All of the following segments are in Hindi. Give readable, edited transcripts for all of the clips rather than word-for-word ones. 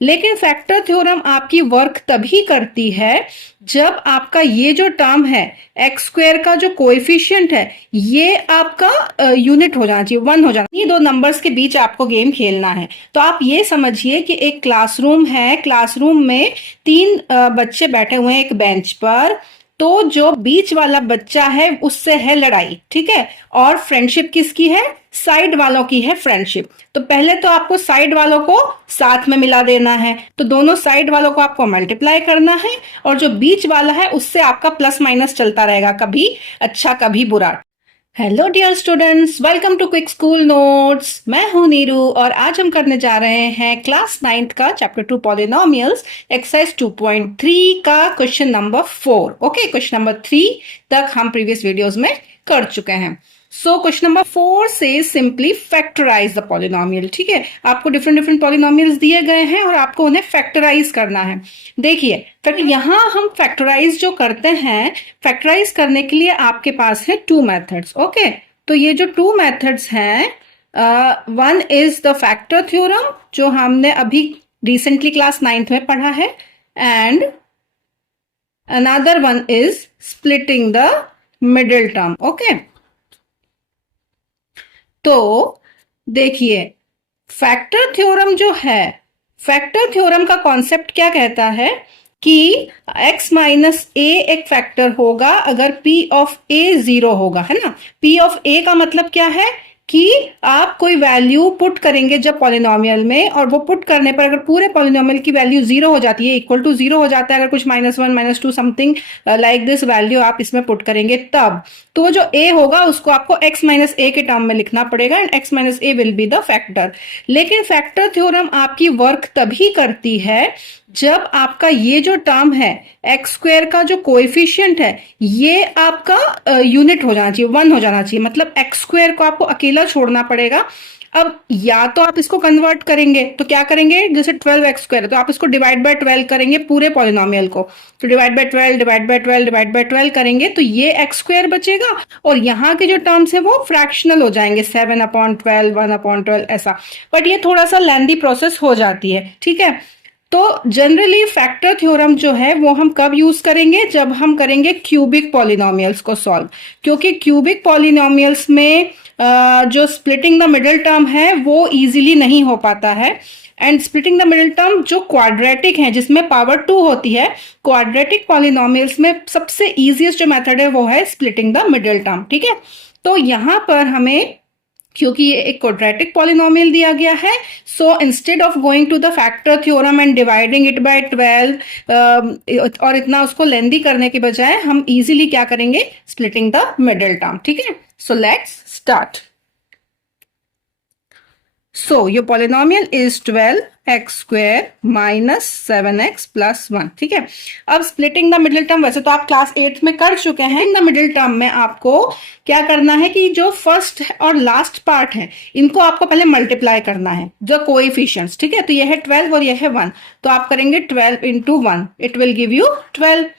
लेकिन फैक्टर थ्योरम आपकी वर्क तभी करती है जब आपका ये जो टर्म है एक्स स्क्वायर का जो कोएफिशिएंट है ये आपका यूनिट हो जाना चाहिए, वन हो जाना। ये दो नंबर्स के बीच आपको गेम खेलना है। तो आप ये समझिए कि एक क्लासरूम है, क्लासरूम में तीन बच्चे बैठे हुए हैं एक बेंच पर। तो जो बीच वाला बच्चा है उससे है लड़ाई, ठीक है। और फ्रेंडशिप किसकी है? साइड वालों की है फ्रेंडशिप। तो पहले तो आपको साइड वालों को साथ में मिला देना है, तो दोनों साइड वालों को आपको मल्टीप्लाई करना है और जो बीच वाला है उससे आपका प्लस माइनस चलता रहेगा, कभी अच्छा कभी बुरा। Hello dear students, welcome to quick school notes. मैं हूं नीरू और आज हम करने जा रहे हैं क्लास 9th का चैप्टर 2 पॉलिनोमियल्स एक्सरसाइज 2.3 का question number 4। Okay, question number 3 तक हम प्रीवियस वीडियोस में कर चुके हैं। सो क्वेश्चन नंबर 4 से सिंपली फैक्टराइज द पॉलिनोमियल। ठीक है, आपको डिफरेंट डिफरेंट पॉलिनोमियल्स दिए गए हैं और आपको उन्हें फैक्टराइज करना है। देखिए, फिर यहाँ हम फैक्टराइज जो करते हैं, फैक्टराइज करने के लिए आपके पास है टू मेथड्स। ओके, तो ये जो टू मेथड्स हैं, one is the factor theorem जो हमने अभी रिसेंटली क्लास 9th में पढ़ा है, and another one is splitting the middle term. Okay, तो देखिए, फैक्टर थ्योरम जो है, फैक्टर थ्योरम का कॉन्सेप्ट क्या कहता है कि x माइनस ए एक फैक्टर होगा अगर p ऑफ a 0 होगा, है ना। p ऑफ a का मतलब क्या है कि आप कोई वैल्यू पुट करेंगे जब पॉलिनोमियल में, और वो पुट करने पर अगर पूरे पॉलिनोमियल की वैल्यू 0 हो जाती है, इक्वल टू 0 हो जाता है, अगर कुछ -1 -2 समथिंग लाइक दिस वैल्यू आप इसमें पुट करेंगे तब, तो जो a होगा उसको आपको x माइनस ए के टर्म में लिखना पड़ेगा and x minus A will be the factor. लेकिन फैक्टर थ्योरम आपकी वर्क तभी करती है जब आपका ये जो टर्म है एक्स स्क्वायर का जो कोएफिशिएंट है ये आपका यूनिट हो जाना चाहिए, वन हो जाना चाहिए। मतलब एक्स स्क्वायर को आपको अकेला छोड़ना पड़ेगा। अब या तो आप इसको कन्वर्ट करेंगे, तो क्या करेंगे, जैसे 12x स्क्वायर है तो आप इसको डिवाइड बाय 12 करेंगे पूरे पॉलिनोमियल को, तो divide by 12 divide by 12 divide by 12 करेंगे तो ये एक्स स्क्वायर बचेगा और यहाँ के जो टर्म्स है वो फ्रैक्शनल हो जाएंगे, 7/12 1/12 ऐसा। बट ये थोड़ा सा लेंदी प्रोसेस हो जाती है, ठीक है। तो जनरली फैक्टर थ्योरम जो है वो हम कब यूज करेंगे, जब हम करेंगे क्यूबिक पॉलिनोमियल्स को सॉल्व, क्योंकि क्यूबिक पॉलिनोमियल्स में जो स्प्लिटिंग द मिडिल टर्म है वो इजीली नहीं हो पाता है। And splitting the middle term जो क्वाड्रेटिक है जिसमें पावर 2 होती है, क्वाड्रेटिक पॉलिनोमियल्स में सबसे इजीएस्ट जो मेथड है वो है स्प्लिटिंग द मिडिल टर्म, ठीक है। तो यहां पर हमें, क्योंकि ये एक क्वाड्रेटिक पॉलिनोमियल दिया गया है, so instead of going to the factor theorem and dividing it by 12 और इतना उसको लेंदी करने के बजाय हम इजीली क्या करेंगे, स्प्लिटिंग द मिडिल टर्म, ठीक है। So let's start. So your polynomial is 12x square minus 7x plus 1, ठीक है। अब splitting the middle term, वैसे तो आप क्लास 8th में कर चुके हैं। इन द मिडिल टर्म में आपको क्या करना है कि जो फर्स्ट और लास्ट पार्ट है इनको आपको पहले मल्टीप्लाई करना है, जो कोएफिशिएंट्स, ठीक है। तो ये है 12 और ये है 1, तो आप करेंगे 12 into 1, it will give you 12।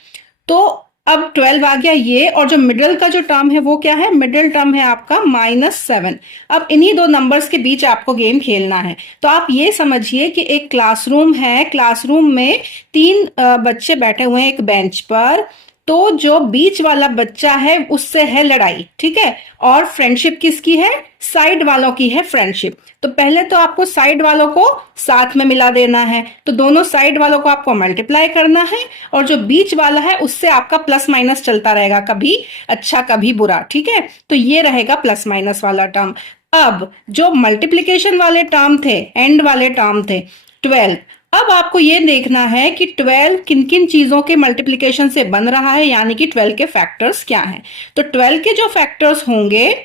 तो अब 12 आ गया ये, और जो मिडिल का जो टर्म है वो क्या है, मिडिल टर्म है आपका -7। अब इन्हीं दो नंबर्स के बीच आपको गेम खेलना है। तो आप ये समझिए कि एक क्लासरूम है, क्लासरूम में तीन बच्चे बैठे हुए हैं एक बेंच पर। तो जो बीच वाला बच्चा है उससे है लड़ाई, ठीक है। और फ्रेंडशिप किसकी है, साइड वालों की है फ्रेंडशिप। तो पहले तो आपको साइड वालों को साथ में मिला देना है, तो दोनों साइड वालों को आपको मल्टीप्लाई करना है और जो बीच वाला है उससे आपका प्लस माइनस चलता रहेगा, कभी अच्छा कभी बुरा, ठीक है। तो ये रहेगा प्लस माइनस वाला टर्म। अब जो मल्टीप्लीकेशन वाले टर्म थे, एंड वाले टर्म थे 12, अब आपको ये देखना है कि 12 किन किन चीजों के मल्टीप्लिकेशन से बन रहा है, यानी कि 12 के फैक्टर्स क्या हैं। तो 12 के जो फैक्टर्स होंगे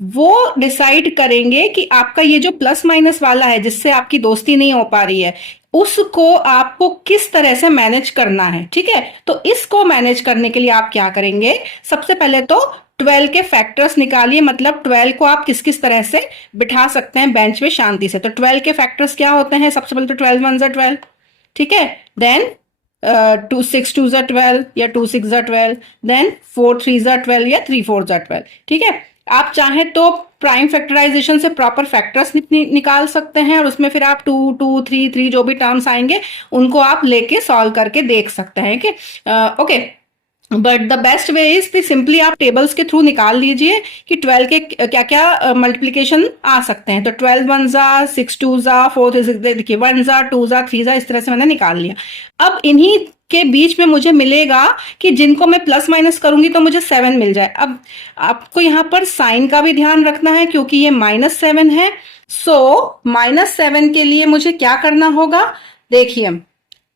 वो डिसाइड करेंगे कि आपका ये जो प्लस माइनस वाला है जिससे आपकी दोस्ती नहीं हो पा रही है उसको आपको किस तरह से मैनेज करना है, ठीक है। तो इसको मैनेज करने के लिए आप क्या करेंगे, सबसे पहले तो 12 के फैक्टर्स निकालिए, मतलब 12 को आप किस किस तरह से बिठा सकते हैं बेंच पे शांति से। तो 12 के फैक्टर्स क्या होते हैं, सबसे पहले तो 12 1 ज़ा 12, ठीक है। देन 2 6 2 ज़ा 12 या 2 6 ज़ा 12, देन 4 3 ज़ा 12 या 3 4 ज़ा 12, ठीक है। आप चाहें तो प्राइम फैक्टराइजेशन से प्रॉपर फैक्टर्स निकाल सकते हैं और उसमें फिर आप 2 2 3 3 जो भी टर्म्स आएंगे उनको आप लेके सॉल्व करके देख सकते हैं कि okay. But the best way is कि सिंपली आप टेबल्स के थ्रू निकाल लीजिए कि 12 के क्या क्या मल्टीप्लीकेशन आ सकते हैं। तो 12 वन जा, 6 टू जा, 4 देखिए 1 जा, 2 जा, 3 जा, इस तरह से मैंने निकाल लिया। अब इन्हीं के बीच में मुझे मिलेगा कि जिनको मैं प्लस माइनस करूंगी तो मुझे 7 मिल जाए। अब आपको यहाँ पर साइन का भी ध्यान रखना है क्योंकि ये -7 है। सो -7 के लिए मुझे क्या करना होगा, देखिए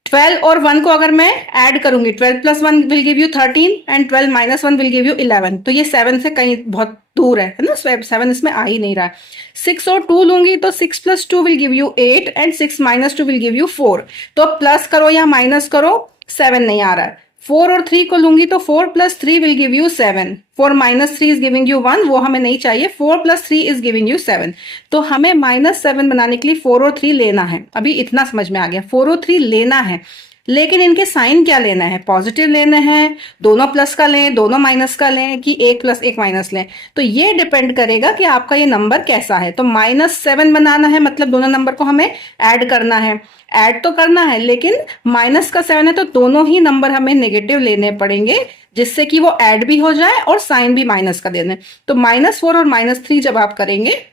12 और 1 को अगर मैं ऐड करूंगी, 12 plus 1 will give you 13 and 12 minus 1 will give you 11। तो ये 7 से कहीं बहुत दूर है ना, 7 इसमें आ ही नहीं रहा है। 6 और 2 लूंगी तो 6 plus 2 will give you 8 and 6 minus 2 will give you 4। तो प्लस करो या माइनस करो, 7 नहीं आ रहा है। 4 और 3 को लूंगी तो 4 plus 3 will give you 7। 4 minus 3 is giving you 1, वो हमें नहीं चाहिए। 4 प्लस 3 इज गिविंग यू 7। तो हमें -7 बनाने के लिए 4 और 3 लेना है। अभी इतना समझ में आ गया, 4 और 3 लेना है, लेकिन इनके साइन क्या लेना है, पॉजिटिव लेने हैं, दोनों प्लस का लें, दोनों माइनस का लें, कि एक प्लस एक माइनस लें। तो ये डिपेंड करेगा कि आपका ये नंबर कैसा है। तो -7 बनाना है मतलब दोनों नंबर को हमें ऐड करना है। ऐड तो करना है लेकिन माइनस का 7 है तो दोनों ही नंबर हमें नेगेटिव लेने पड़ेंगे जिससे कि वो ऐड भी हो जाए और साइन भी माइनस का दे दें। तो -4 और -3 जब आप करेंगे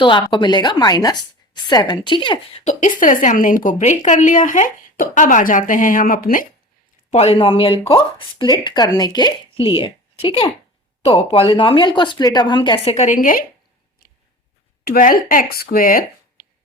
तो आपको मिलेगा -7। ठीक है, तो इस तरह से हमने इनको ब्रेक कर लिया है। तो अब आ जाते हैं हम अपने पॉलिनोमियल को स्प्लिट करने के लिए। ठीक है, तो पॉलिनोमियल को स्प्लिट अब हम कैसे करेंगे, 12x²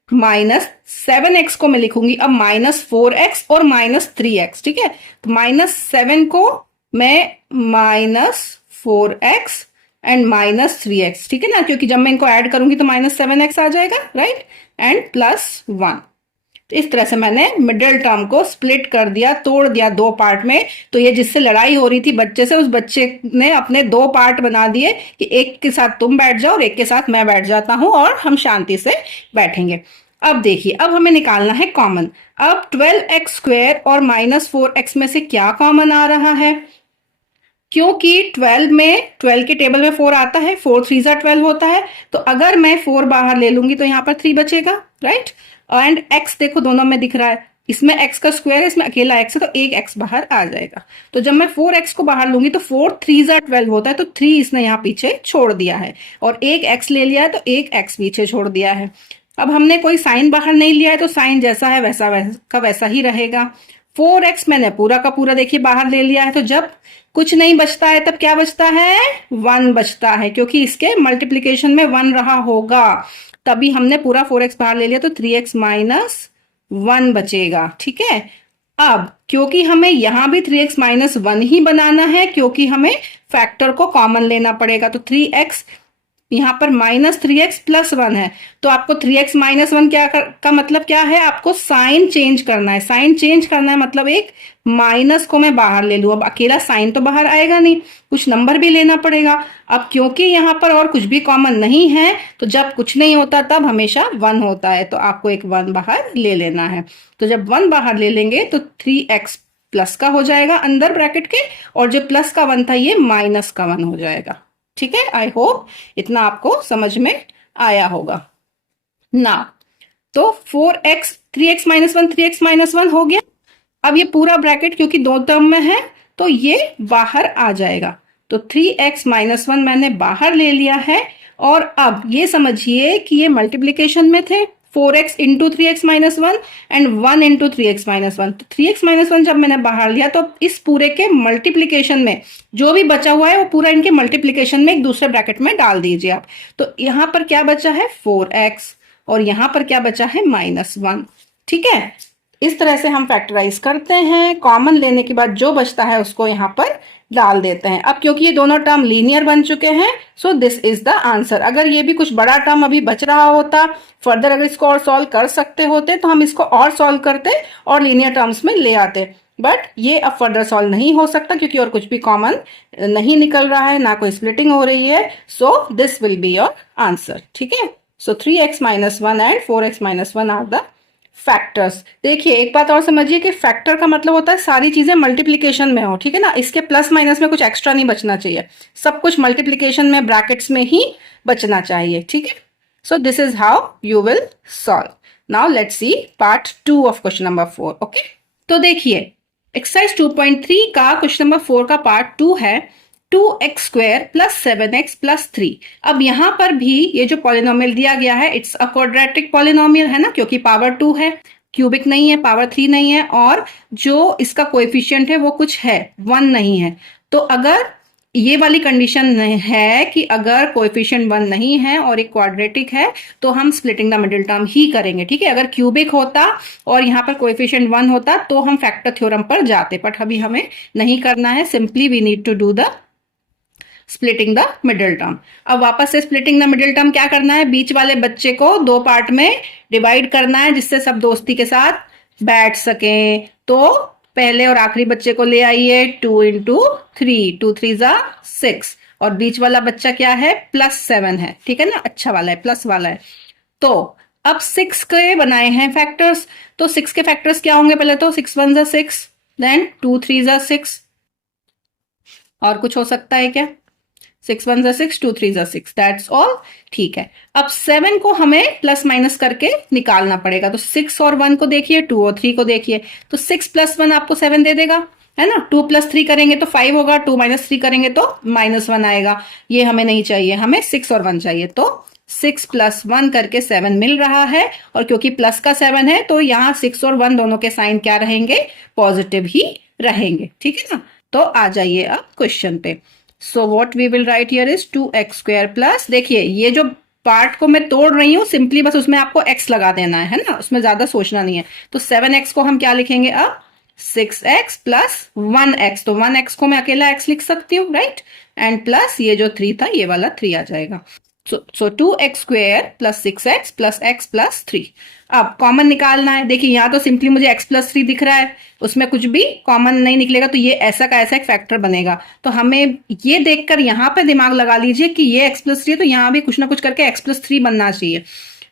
-7x को मैं लिखूंगी अब -4x और -3x। ठीक है, तो -7 को मैं -4x एंड -3x, ठीक है ना, क्योंकि जब मैं इनको ऐड करूंगी तो -7x आ जाएगा, राइट, एंड +1। तो इस तरह से मैंने मिडिल टर्म को स्प्लिट कर दिया, तोड़ दिया दो पार्ट में। तो ये जिससे लड़ाई हो रही थी बच्चे से, उस बच्चे ने अपने दो पार्ट बना दिए कि एक के साथ तुम बैठ जाओ और एक के साथ मैं बैठ जाता हूं और हम शांति से बैठेंगे। अब देखिए, अब हमें निकालना है कॉमन। अब 12x² और -4x में से क्या कॉमन आ रहा है, क्योंकि 12 के टेबल में 4 आता है, 4 3 जा 12 होता है। तो अगर मैं 4 बाहर ले लूंगी तो यहाँ पर 3 बचेगा, राइट। एंड x देखो दोनों में दिख रहा है, इसमें x का स्क्वायर है, इसमें अकेला x है, तो एक x बाहर आ जाएगा। तो जब मैं 4x को बाहर लूंगी तो 4 3 जा 12 होता है, तो 3 इसने यहाँ पीछे छोड़ दिया है और एक x ले लिया है तो एक x पीछे छोड़ दिया है। अब हमने कोई साइन बाहर नहीं लिया है तो साइन जैसा है वैसा का वैसा ही रहेगा। 4x मैंने पूरा का पूरा देखिए बाहर ले लिया है, तो जब कुछ नहीं बचता है तब क्या बचता है, 1 बचता है, क्योंकि इसके मल्टीप्लीकेशन में 1 रहा होगा, तभी हमने पूरा 4x बाहर ले लिया। तो 3x - 1 बचेगा। ठीक है, अब क्योंकि हमें यहां भी 3x - 1 ही बनाना है, क्योंकि हमें फैक्टर को कॉमन लेना पड़ेगा। तो 3x यहाँ पर -3x + 1 है, तो आपको 3x - 1 का मतलब क्या है, आपको साइन चेंज करना है। साइन चेंज करना है मतलब एक माइनस को मैं बाहर ले लूं। अब अकेला साइन तो बाहर आएगा नहीं, कुछ नंबर भी लेना पड़ेगा। अब क्योंकि यहाँ पर और कुछ भी कॉमन नहीं है, तो जब कुछ नहीं होता तब हमेशा 1 होता है, तो आपको एक 1 बाहर ले लेना है। तो जब 1 बाहर ले लेंगे तो 3x प्लस का हो जाएगा अंदर ब्रैकेट के, और जो प्लस का 1 था ये माइनस का 1 हो जाएगा। ठीक है, आई होप इतना आपको समझ में आया होगा ना। तो 4x 3x - 1 3x - 1 हो गया। अब ये पूरा ब्रैकेट क्योंकि दो टर्म में है तो ये बाहर आ जाएगा। तो 3x - 1 मैंने बाहर ले लिया है, और अब ये समझिए कि ये मल्टीप्लीकेशन में थे, 4x × 3x - 1 एंड 1 × 3x - 1। तो 3x - 1 जब मैंने बाहर लिया तो इस पूरे के मल्टीप्लीकेशन में जो भी बचा हुआ है वो पूरा इनके मल्टीप्लीकेशन में एक दूसरे ब्रैकेट में डाल दीजिए आप। तो यहाँ पर क्या बचा है 4x, और यहाँ पर क्या बचा है -1। ठीक है, इस तरह से हम फैक्टराइज करते हैं। कॉमन लेने के बाद जो बचता है उसको यहाँ पर डाल देते हैं। अब क्योंकि ये दोनों टर्म लीनियर बन चुके हैं, सो दिस इज द आंसर। अगर ये भी कुछ बड़ा टर्म अभी बच रहा होता, फर्दर अगर इसको और सॉल्व कर सकते होते तो हम इसको और सॉल्व करते और लीनियर टर्म्स में ले आते, बट ये अब फर्दर सॉल्व नहीं हो सकता क्योंकि और कुछ भी कॉमन नहीं निकल रहा है, ना कोई स्प्लिटिंग हो रही है। So this will be your answer. ठीक है, so 3x - 1 and 4x - 1 are the factors. देखिए एक बात और समझिए कि फैक्टर का मतलब होता है सारी चीजें मल्टीप्लिकेशन में हो, ठीक है ना, इसके प्लस माइनस में कुछ एक्स्ट्रा नहीं बचना चाहिए, सब कुछ मल्टीप्लिकेशन में ब्रैकेट्स में ही बचना चाहिए, ठीक है। So this is how you will solve. Now let's see part 2 of question number 4। Okay, तो देखिए एक्सरसाइज 2.3 का क्वेश्चन नंबर 4 का पार्ट 2 है 2x² प्लस 7x प्लस 3। अब यहां पर भी ये जो पॉलिनोमियल दिया गया है इट्स अ क्वाड्रेटिक पॉलिनोमियल है ना, क्योंकि पावर 2 है, क्यूबिक नहीं है, पावर 3 नहीं है, और जो इसका कोएफिशिएंट है वो कुछ है, 1 नहीं है। तो अगर ये वाली कंडीशन है कि अगर कोएफिशिएंट 1 नहीं है और एक क्वाड्रेटिक है तो हम स्प्लिटिंग द मिडिल टर्म ही करेंगे, ठीक है। अगर क्यूबिक होता और यहाँ पर कोएफिशिएंट 1 होता तो हम फैक्टर थ्योरम पर जाते, बट अभी हमें नहीं करना है, simply we need to do the splitting the middle term. अब वापस से स्प्लिटिंग द मिडिल टर्म क्या करना है, बीच वाले बच्चे को दो पार्ट में डिवाइड करना है जिससे सब दोस्ती के साथ बैठ सकें। तो पहले और आखिरी बच्चे को ले आइए, 2 इंटू 3, 2 3 जा 6, और बीच वाला बच्चा क्या है, +7 है, ठीक है ना, अच्छा वाला है, प्लस वाला है। तो अब 6 के बनाए हैं फैक्टर्स, तो 6 के फैक्टर्स क्या होंगे, पहले तो 6 1 जा 6, देन 2 3 जा 6, और कुछ हो सकता है क्या, 6 1 जा 6, 2 3 जा 6, दैट्स ऑल, ठीक है। अब 7 को हमें प्लस माइनस करके निकालना पड़ेगा, तो 6 और 1 को देखिए, 2 और 3 को देखिए, तो 6 + 1 आपको 7 दे देगा, है ना। 2 + 3 करेंगे तो 5 होगा, 2 - 3 करेंगे तो -1 आएगा। ये हमें नहीं चाहिए, हमें 6 और 1 चाहिए, तो 6 + 1 करके 7 मिल रहा है, और क्योंकि प्लस का 7 है तो यहाँ 6 और 1 दोनों के साइन क्या रहेंगे, पॉजिटिव ही रहेंगे, ठीक है ना। तो आ जाइए अब क्वेश्चन पे। So what we will write here is 2x² plus, देखिए ये जो पार्ट को मैं तोड़ रही हूं, सिंपली बस उसमें आपको x लगा देना है ना, उसमें ज्यादा सोचना नहीं है। तो 7x को हम क्या लिखेंगे अब, 6x प्लस 1x, तो 1x को मैं अकेला x लिख सकती हूँ, राइट, एंड प्लस ये जो 3 था ये वाला 3 आ जाएगा। सो 2x² plus 6x plus x plus 3। अब कॉमन निकालना है, देखिए यहाँ तो सिंपली मुझे x प्लस 3 दिख रहा है, उसमें कुछ भी कॉमन नहीं निकलेगा, तो ये ऐसा का ऐसा एक फैक्टर बनेगा। तो हमें ये देखकर यहाँ पे दिमाग लगा लीजिए कि ये x प्लस 3 है, तो यहाँ भी कुछ ना कुछ करके x प्लस 3 बनना चाहिए।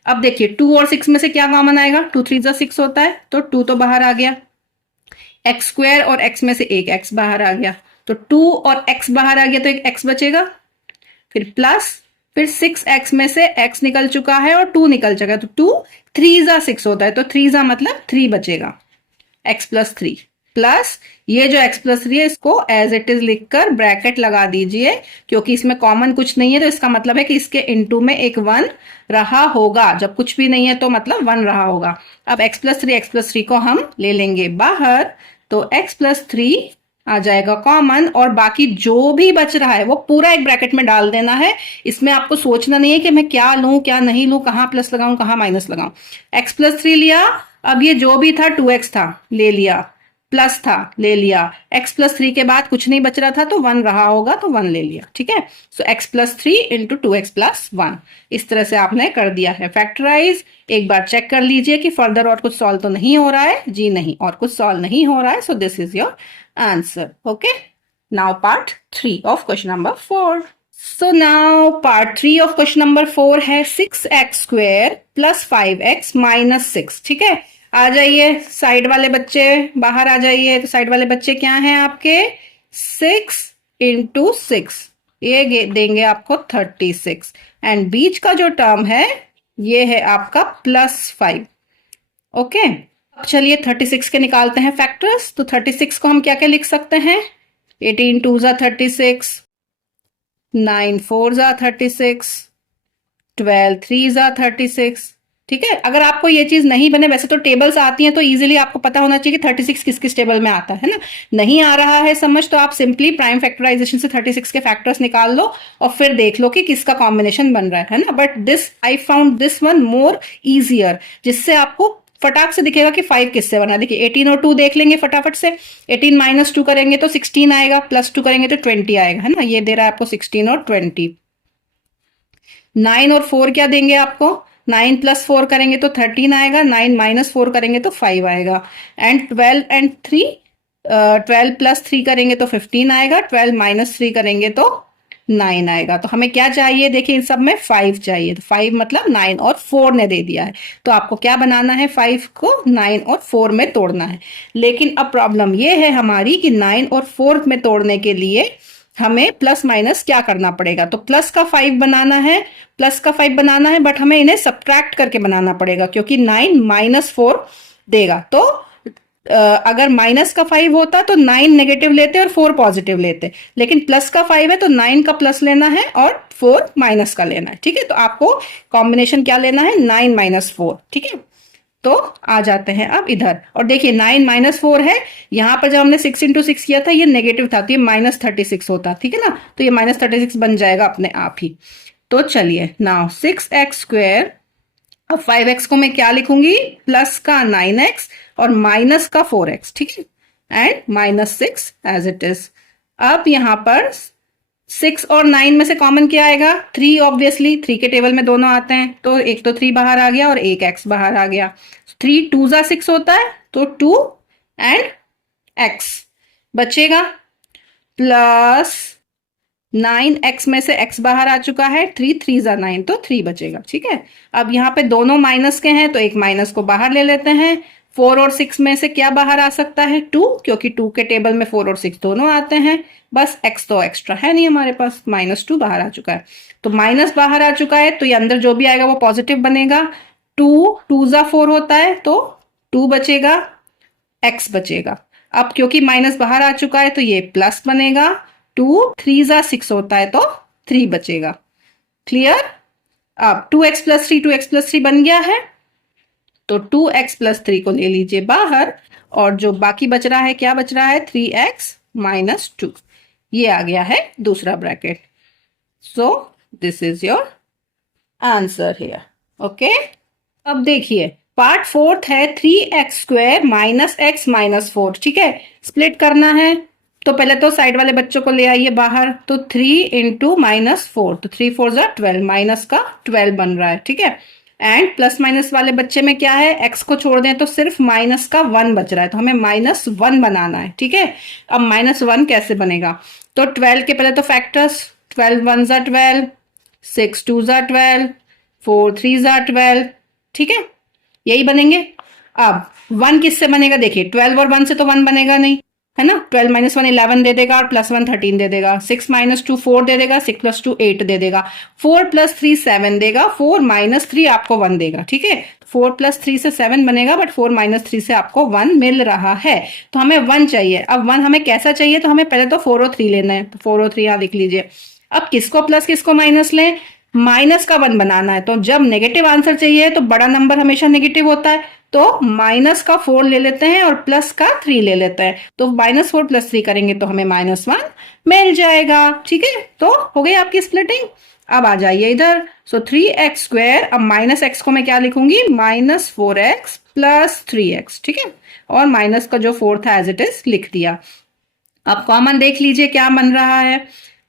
अब देखिए 2 और 6 में से क्या कॉमन आएगा, 2 3 जा 6 होता है, तो 2 तो बाहर आ गया, x² और x में से एक x बाहर आ गया, तो 2 और x बाहर आ गया तो एक x बचेगा, फिर प्लस, फिर 6x में से x निकल चुका है और 2 निकल चुका है, तो 2 3 जा 6 होता है, तो 3 जा मतलब 3 बचेगा, x प्लस 3 प्लस ये जो x प्लस 3 है इसको एज इट इज लिखकर ब्रैकेट लगा दीजिए, क्योंकि इसमें कॉमन कुछ नहीं है, तो इसका मतलब है कि इसके इनटू में एक 1 रहा होगा, जब कुछ भी नहीं है तो मतलब 1 रहा होगा। अब x प्लस 3 को हम ले लेंगे बाहर, तो x प्लस 3 आ जाएगा कॉमन, और बाकी जो भी बच रहा है वो पूरा एक ब्रैकेट में डाल देना है। इसमें आपको सोचना नहीं है कि मैं क्या लूं क्या नहीं लूं, कहां प्लस लगाऊं कहां माइनस लगाऊं। x प्लस 3 लिया, अब ये जो भी था 2x था ले लिया, प्लस था ले लिया, x प्लस 3 के बाद कुछ नहीं बच रहा था तो 1 रहा होगा तो 1 ले लिया, ठीक है। सो x plus 3 into 2x plus 1, इस तरह से आपने कर दिया है फैक्टराइज। एक बार चेक कर लीजिए कि फर्दर और कुछ सॉल्व तो नहीं हो रहा है, जी नहीं, और कुछ सॉल्व नहीं हो रहा है, so this is your answer. Okay, now part 3 of question number 4। So now part 3 of question number 4 है 6x² प्लस 5x माइनस 6, ठीक है। आ जाइए साइड वाले बच्चे बाहर आ जाइए, तो साइड वाले बच्चे क्या हैं आपके, 6 इंटू 6, ये देंगे आपको 36, एंड बीच का जो टर्म है ये है आपका +5। ओके, अब चलिए 36 के निकालते हैं फैक्टर्स। तो 36 को हम क्या क्या लिख सकते हैं, 18 2 जा 36, 9 4 जा 36, 12 3 जा 36, ठीक है। अगर आपको ये चीज नहीं बने, वैसे तो टेबल्स आती हैं तो इजीली आपको पता होना चाहिए कि 36 किस किस टेबल में आता है ना। नहीं आ रहा है समझ, तो आप सिंपली प्राइम फैक्टराइजेशन से 36 के फैक्टर्स निकाल लो और फिर देख लो कि किसका कॉम्बिनेशन बन रहा है ना। But this I found this one more easier, जिससे आपको फटाक से दिखेगा कि 5 किससे बना। देखिए 18 और 2 देख लेंगे फटाफट से, 18 माइनस 2 करेंगे तो 16 आएगा, प्लस 2 करेंगे तो 20 आएगा, है ना। ये दे रहा है आपको 16 और 20। 9 और 4 क्या देंगे आपको, 9 प्लस 4 करेंगे तो 13 आएगा, 9 माइनस 4 करेंगे तो 5 आएगा, एंड 12 एंड 3 12 प्लस 3 करेंगे तो 15 आएगा, 12 माइनस 3 करेंगे तो 9 आएगा। तो हमें क्या चाहिए, देखिए इन सब में 5 चाहिए, तो 5 मतलब 9 और 4 ने दे दिया है। तो आपको क्या बनाना है, 5 को 9 और 4 में तोड़ना है। लेकिन अब प्रॉब्लम ये है हमारी कि 9 और 4 में तोड़ने के लिए हमें प्लस माइनस क्या करना पड़ेगा, तो प्लस का 5 बनाना है, प्लस का 5 बनाना है, बट हमें इन्हें सब्ट्रैक्ट करके बनाना पड़ेगा क्योंकि 9 -4 देगा। तो अगर माइनस का 5 होता तो 9 नेगेटिव लेते और 4 पॉजिटिव लेते, लेकिन प्लस का 5 है तो 9 का प्लस लेना है और 4 माइनस का लेना है। ठीक है, तो आपको कॉम्बिनेशन क्या लेना है, 9 -4। ठीक है, तो आ जाते हैं अब इधर और देखिए 9 -4 है, यहां पर जब हमने 6 × 6 किया था ये नेगेटिव था, तो ये -36 होता। ठीक है ना, तो ये -36 बन जाएगा अपने आप ही। तो चलिए नाउ 6x², अब 5x को मैं क्या लिखूंगी, प्लस का 9x और माइनस का 4x। ठीक है, एंड -6 एज इट इज। अब यहां पर 6 और 9 में से कॉमन क्या आएगा, 3 ऑब्वियसली, 3 के टेबल में दोनों आते हैं, तो एक तो 3 बाहर आ गया और एक x बाहर आ गया। 3 2 ज़ा 6 होता है, तो 2 एंड x बचेगा, प्लस 9x में से x बाहर आ चुका है, 3 3 ज़ा 9, तो 3 बचेगा। ठीक है, अब यहाँ पे दोनों माइनस के हैं तो एक माइनस को बाहर ले लेते हैं। 4 और 6 में से क्या बाहर आ सकता है, 2, क्योंकि 2 के टेबल में 4 और 6 दोनों आते हैं। बस x तो एक्स्ट्रा है नहीं हमारे पास, -2 बाहर आ चुका है, तो माइनस बाहर आ चुका है, तो ये अंदर जो भी आएगा वो पॉजिटिव बनेगा। 2 2 ज़ा 4 होता है, तो 2 बचेगा, x बचेगा। अब क्योंकि माइनस बाहर आ चुका है तो ये प्लस बनेगा। 2 3 ज़ा 6 होता है, तो 3 बचेगा। क्लियर, अब 2x + 3 2x + 3 बन गया है, तो 2x + 3 को ले लीजिए बाहर, और जो बाकी बच रहा है, क्या बच रहा है, 3x - 2, ये आ गया है दूसरा bracket. So this is your answer here. Okay, अब देखिए पार्ट 4th है 3x² - x - 4। ठीक है, स्प्लिट करना है, तो पहले तो साइड वाले बच्चों को ले आइए बाहर, तो 3 × -4, तो 3 4 ज़ा 12, माइनस का 12 बन रहा है। ठीक है, एंड प्लस माइनस वाले बच्चे में क्या है, x को छोड़ दें तो सिर्फ माइनस का 1 बच रहा है, तो हमें -1 बनाना है। ठीक है, अब -1 कैसे बनेगा, तो 12 के पहले तो फैक्टर्स, 12 1 ज़ा 12, 6 2 ज़ा 12, 4 3 ज़ा 12। ठीक है, यही बनेंगे। अब 1 किससे बनेगा, देखिए 12 और 1 से तो 1 बनेगा नहीं, है ना, 12 - 1 11 दे देगा और +1 13 दे देगा, 6 - 2 4 दे देगा, 6 + 2 8 दे देगा, 4 + 3 7 देगा, 4 - 3 आपको 1 देगा। ठीक है, 4 + 3 से 7 बनेगा, बट 4 - 3 से आपको 1 मिल रहा है, तो हमें 1 चाहिए। अब 1 हमें कैसा चाहिए, तो हमें पहले तो 4 और 3 लेना है, तो 4 और 3 यहाँ लिख लीजिए। अब किसको प्लस किसको माइनस लें, माइनस का 1 बनाना है, तो जब नेगेटिव आंसर चाहिए तो बड़ा नंबर हमेशा नेगेटिव होता है, तो माइनस का 4 ले लेते हैं और प्लस का 3 ले लेते हैं, तो -4 + 3 करेंगे तो हमें -1 मिल जाएगा। ठीक है, तो हो गई आपकी स्प्लिटिंग। अब आ जाइए इधर, सो 3x², अब -x को मैं क्या लिखूंगी, -4x + 3x। ठीक है, और माइनस का जो 4 था एज इट इज लिख दिया। अब कॉमन देख लीजिए क्या बन रहा है,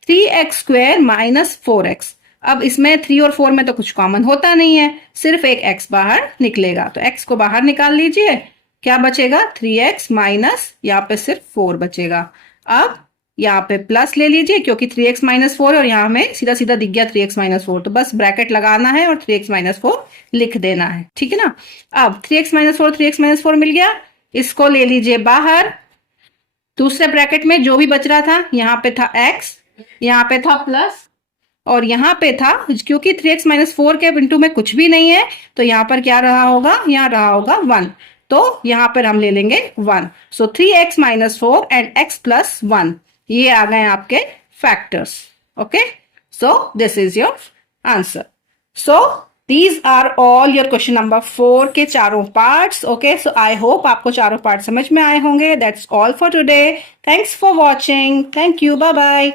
3x² - 4x। अब इसमें 3 और 4 में तो कुछ कॉमन होता नहीं है, सिर्फ एक x बाहर निकलेगा, तो x को बाहर निकाल लीजिए, क्या बचेगा, 3x माइनस यहाँ पे सिर्फ 4 बचेगा। अब यहाँ पे प्लस ले लीजिए क्योंकि 3x - 4 और यहाँ हमें सीधा सीधा दिख गया 3x - 4, तो बस ब्रैकेट लगाना है और 3x - 4 लिख देना है। ठीक है ना, अब 3x - 4 3x - 4 मिल गया, इसको ले लीजिए बाहर। दूसरे ब्रैकेट में जो भी बच रहा था, यहाँ पे था x, यहाँ पे था प्लस, और यहाँ पे था, क्योंकि 3x - 4 के इंटू में कुछ भी नहीं है, तो यहाँ पर क्या रहा होगा, यहाँ रहा होगा 1, तो यहाँ पर हम ले लेंगे 1। सो 3x - 4 एंड x + 1, ये आ गए आपके factors. Okay, so this is your answer. So these are all your question number 4 के चारों parts. Okay, so I hope आपको चारों पार्ट समझ में आए होंगे। That's all for today, thanks for watching, thank you, bye bye.